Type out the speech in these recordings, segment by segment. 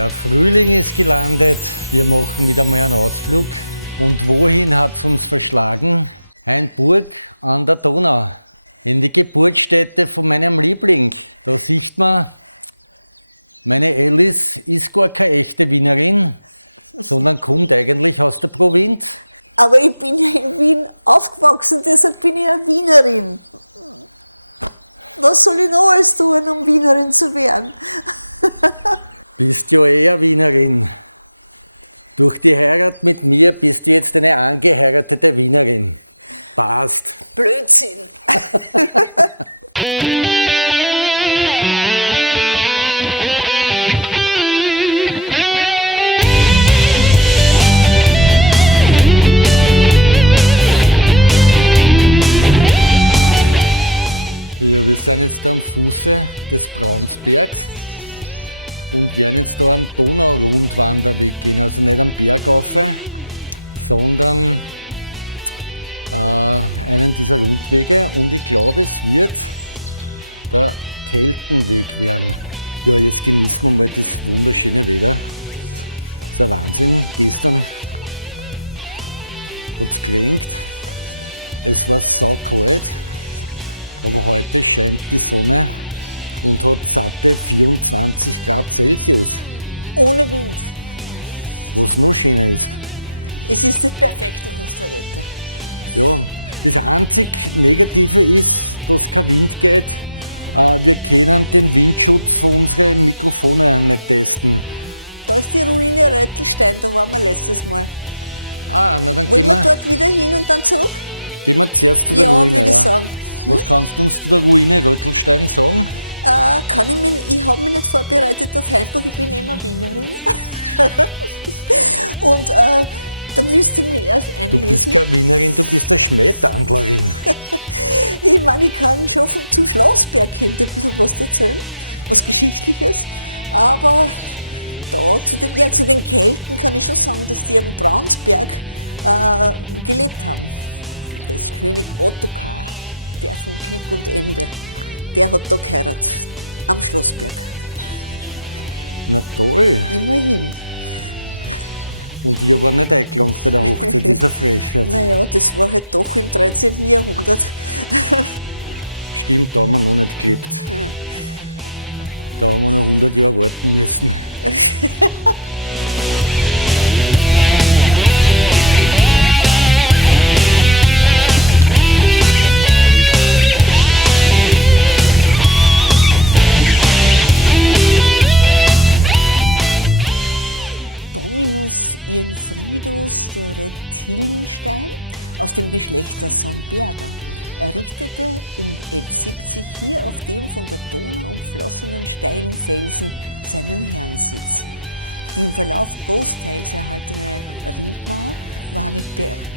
Der Frühling ist gelandet, wir machen wieder mal einen Ausflug. Und wohin hat es uns verschlagen? Hainburg an der Donau, in die Geburtsstätte von meinem Liebling. Da sieht man, meine Alice ist gar keine echte Wienerin, sondern kommt eigentlich aus der Provinz. Aber ich bin ja in Wien aufgewachsen, deshalb bin ich eine Wienerin. Was soll ich noch alles tun, um Wienerin zu werden? Bist ja eher Wienerin. Durch die Heirat mit mir bist du jetzt eine angeheiratete Wienerin. Passt. Blödsinn. Ja, wir sind jetzt am Fuße des Braunsbergs und werden jetzt da einen Donau-Rundwanderweg gehen. Also nicht am Berg rauf, sondern einen dieser Rundwege. Und ich glaube, es wird der Keltenweg werden. Ja, jetzt genießen wir mal das wunderschöne Wetter. Das ist ein Wahnsinn. Gestern hat es geregnet. Es war saukalt. Aber heute scheint die Sonne und hat satte 24 Grad Celsius. Ohne Wind. Was noch schöner ist. Es ist das perfekte Osterwetter. Ja, das einzig Negative ist, dass kein Wind geht. Wir können den Windschutz von unseren Mikrofonen nicht testen. Da ist die Ruine Röttelstein, da waren wir letztes Mal. Na dann Wollen wir dort wieder hin und dann zurück? Gehen wir zuerst zu der Ja, Ruine. würde ich sagen. Was kannst du uns zu der Ruine Röttelstein sagen? Ich habe mich nicht vorbereitet auf Hainburg, ich bin immer Wienerin. Und da müsste ich mich erst Du bist einlesen. keine Wienerin, du bist eine Schmähtandlerin. Ich meine, ich kann schon zum Schlossberg hin ein bisschen was erzählen, was Geschichtliches. Aber da zu den Kelten kann ich schon sagen, dass die am Braunsberg gelebt haben. Das ist König Ottokar, der von Glück und Ende, der hat da geheiratet, am Schlossberg. Na toll. Immerhin. Und wir waren nicht eingeladen bei der Hochzeit dieser Frechheit. Naja, das war halt doch im 13. Jahrhundert. Stimmt, da haben wir noch nicht gelebt. Da haben wir noch 100 Jahre warten müssen. Dominus Irnfridus de Rettillenstein aus dem Geschlecht der Sonberger errichtete um 1170 hier auf dem von der Donau umflossenen steilen Felsen seinen Herrensitz. Die im Verlauf großteils erhaltene Ringmauer war mit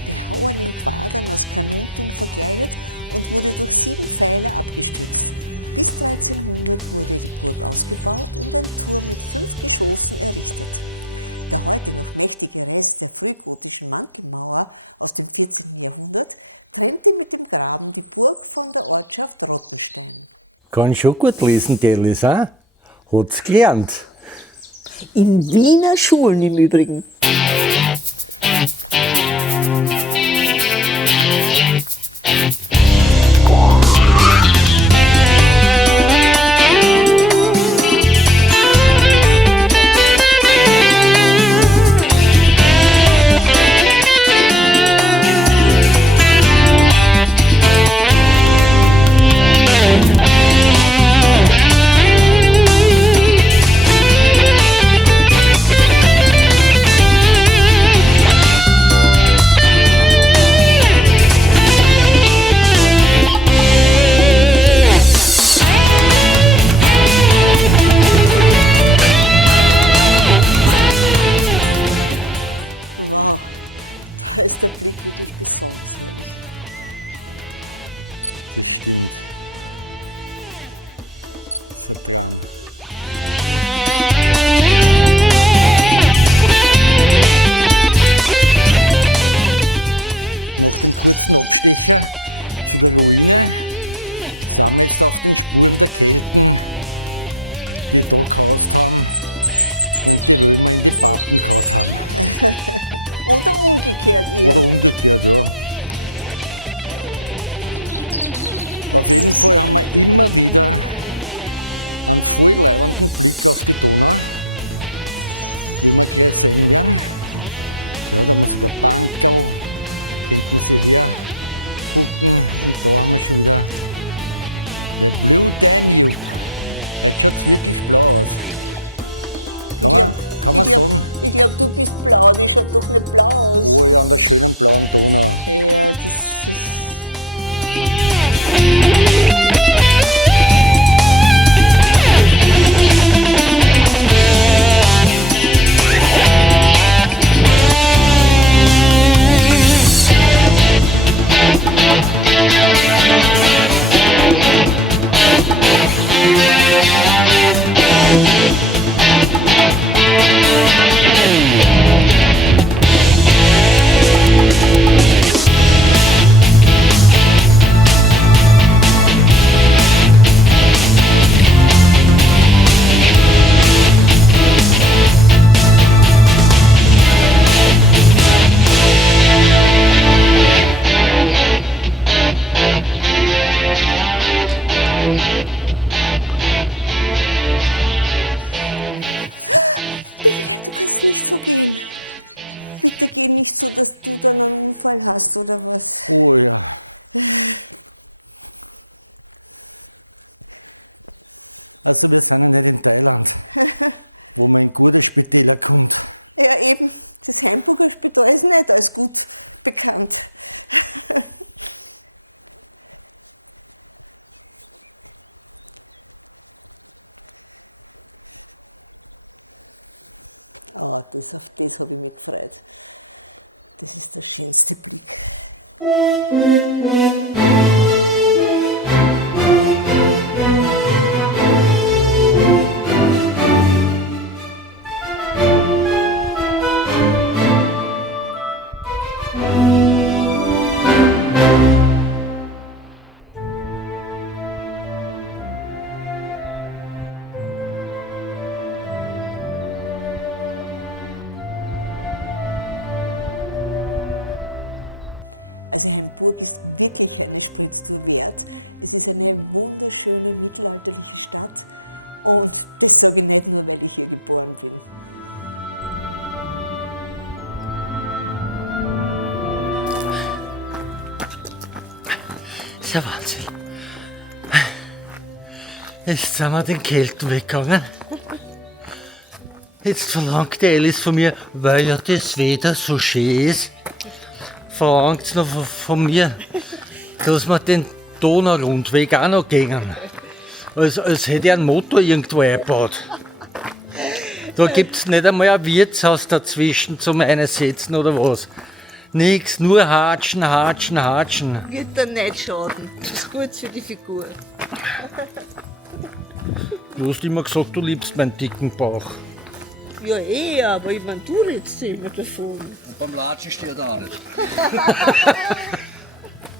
behauenen Quadern aus Kanuntum verkleidet und wurde durch 7 Pfeiler abgestützt. Bis 1300 wurde die Burg ausgebaut und ein Turm mit 5 Geschossen errichtet. Der heute noch mächtige Rest der frühgotischen Mantelmauer aus dem 14. Jahrhundert trennte mit dem Graben die Burg von der Ortschaft Rottenstein. Kann schon gut lesen, die Alice, hein? Hat's gelernt. In Wiener Schulen im Übrigen. Wow, da ist der Blick wirklich besonders herrlich. Das stimmt. Das ist ein Traum. Nach dem kurzen Abstecher zu der Ruine sind wir jetzt auf den Spuren der Kelten, die da gehaust haben und die Römer in die Pappen gehauen haben. Oder umgekehrt eher. Oder umgekehrt, ja. Auf jeden Fall haben wir immer wieder einen voll leibenden Blick auf die Donau, wie wir gleich sehen werden. Ja, da haben wir sogar Bankerl, könnte man sich hier gucken, und da haben wir schon wieder the Blue Danube. Jetzt schaut es wirklich blau aus. Kann man sagen? Ich glaube, du bist blau, die schaut doch nicht blau aus. Oh ja, an der schönen blauen Donau. Ja, das ist. Du kannst nicht so gehen. Bitte geh nicht so, dass du dann einen Unfall hast oder was. Oh ja. Also wir sind ja nicht in Thailand, wo man in gute Spitäler kommt. Ja, eben. Das Heimburger Spital ist nicht als gut bekannt. Oh, auf das habe ich mich gefreut. Das ist der schönste Blick. Also Hainburg ist wirklich eine Spritztour wert. Es ist eine wunderschöne mittelalterliche Stadt und das sage ich nicht nur, weil ich hier geboren bin. Das ist ja Wahnsinn. Jetzt sind wir den Kelten weggegangen. Jetzt verlangt die Alice von mir, weil ja das Wetter so schön ist, verlangt sie noch von mir, dass wir den Donaurundweg auch noch gehen. Als hätte ich einen Motor irgendwo eingebaut. Da gibt es nicht einmal ein Wirtshaus dazwischen zum Einsetzen oder was. Nix, nur hatschen, hatschen, hatschen. Wird dir nicht schaden. Das ist gut für die Figur. Du hast immer gesagt, du liebst meinen dicken Bauch. Ja, aber ich meine, du redest ja immer davon. Und beim Latschen steht er auch nicht.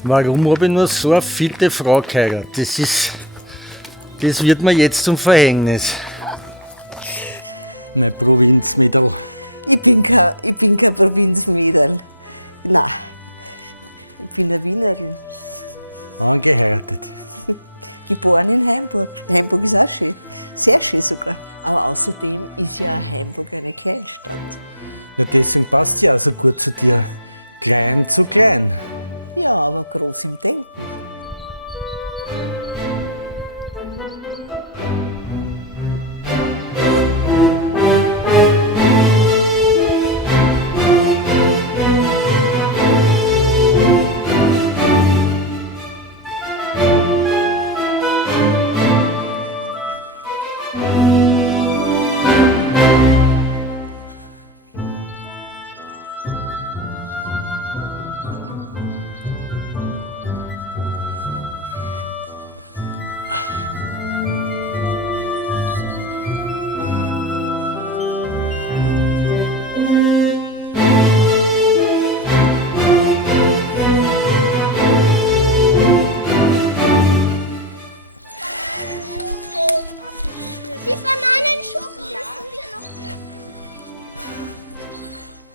Warum habe ich nur so eine fitte Frau geheiratet? Das wird mir jetzt zum Verhängnis. Mein Provinzmädel. Ich bin kein Provinzmädel. Nein, ich bin eine Wienerin. Angeheiratet. Geboren in Hainburg. Hainburg ist auch schön. Sehr schön sogar. Aber außerdem ist ja Hainburg eine Kleinstadt. Ja, deswegen passt sie auch so gut zu dir. Klein zu klein. Ja, aber groß im Denken.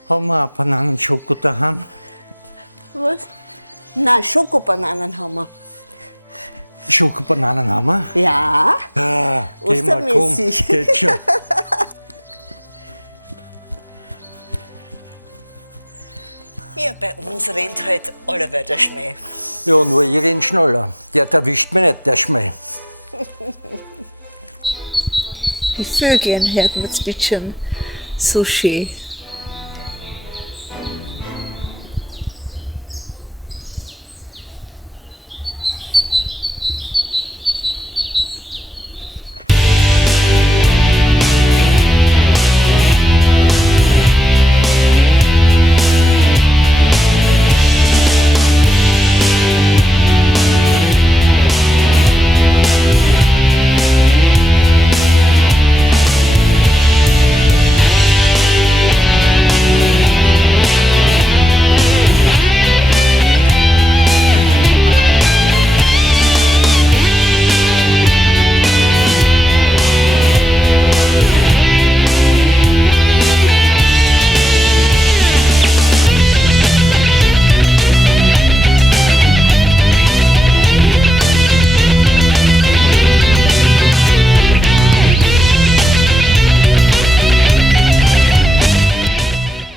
Haben wir auch Bananenschoko daheim? Was? Nein, Schokobananen haben wir. Schokobananen haben wir? Ja, Geh mal, komm, ostermäßig. geht schon. Ja, bei uns rennt halt allerweil der Schmäh. Ja, nur ich renn schneller. Der erwischt mich nicht, der Schmäh. Die Vögel hört man zwitschern. So schön.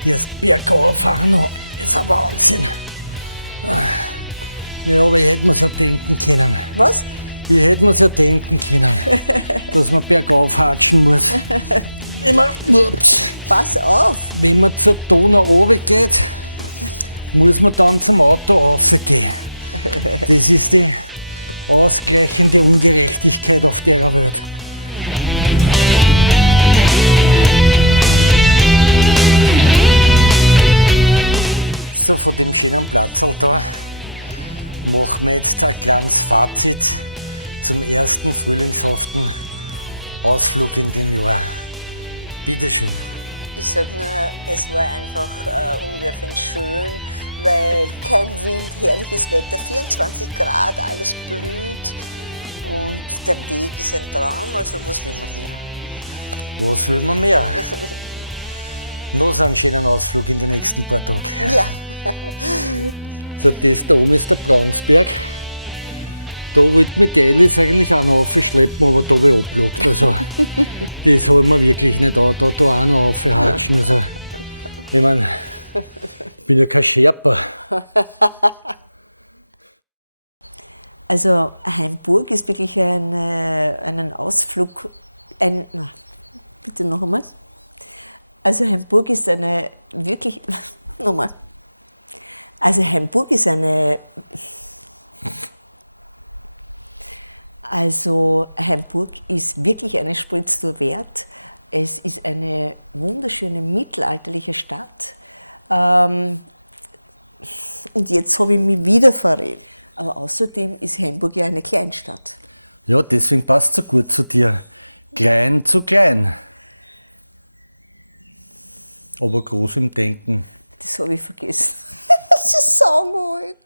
Jetzt bergauf fahren noch. Das ist ein Wahnsinn. Ja, aber ich hätte mir's ja denken können. Was? Ich hätte mir's ja denken können, dass man bergauf hatschen muss. Pass auf! Wenn man zur Donau runtergeht, muss man dann zum Auto raufgehen. Das ist die ausgleichende Ungerechtigkeit auf der Welt. So, von dem schönen Platzl da machen wir jetzt ein kleines Fazit zum ersten frühlingshaften Ausflug in dem Jahr. Bitteschön. Ich sag nur, es war einfach umwerfend schön, weil kein Wind, herrliches Wetter, 24 Grad, alles blüht und der Weg ist ein Traum, also was will man mehr? Was will man mehr? Noch so einen schönen Ausflug in die nächsten paar Tage. Ja. So, das da oben ist der Braunsberg. Da wollte mich die Alice eigentlich auch noch aufschleppen, aber da habe ich abgelockt. Also, das halten wir wirklich nicht an, da auch noch aufhatschen. Also, ich meine, ich bin ja kein Sherpa. Also Hainburg ist wirklich einen Ausflug, bitte noch einmal. Also Hainburg ist eine wirklich, nochmal. Also Hainburg ist wirklich eine Spritztour wert. Es ist eine wunderschöne mittelalterliche Stadt. Und jetzt habe ich mich wieder verrät. Aber außerdem ist Hainburg ja eine Kleinstadt. Ja, deswegen passt es so gut zu dir. Klein zu klein. Aber groß im Denken. Das habe ich vergessen. Das ist saugut.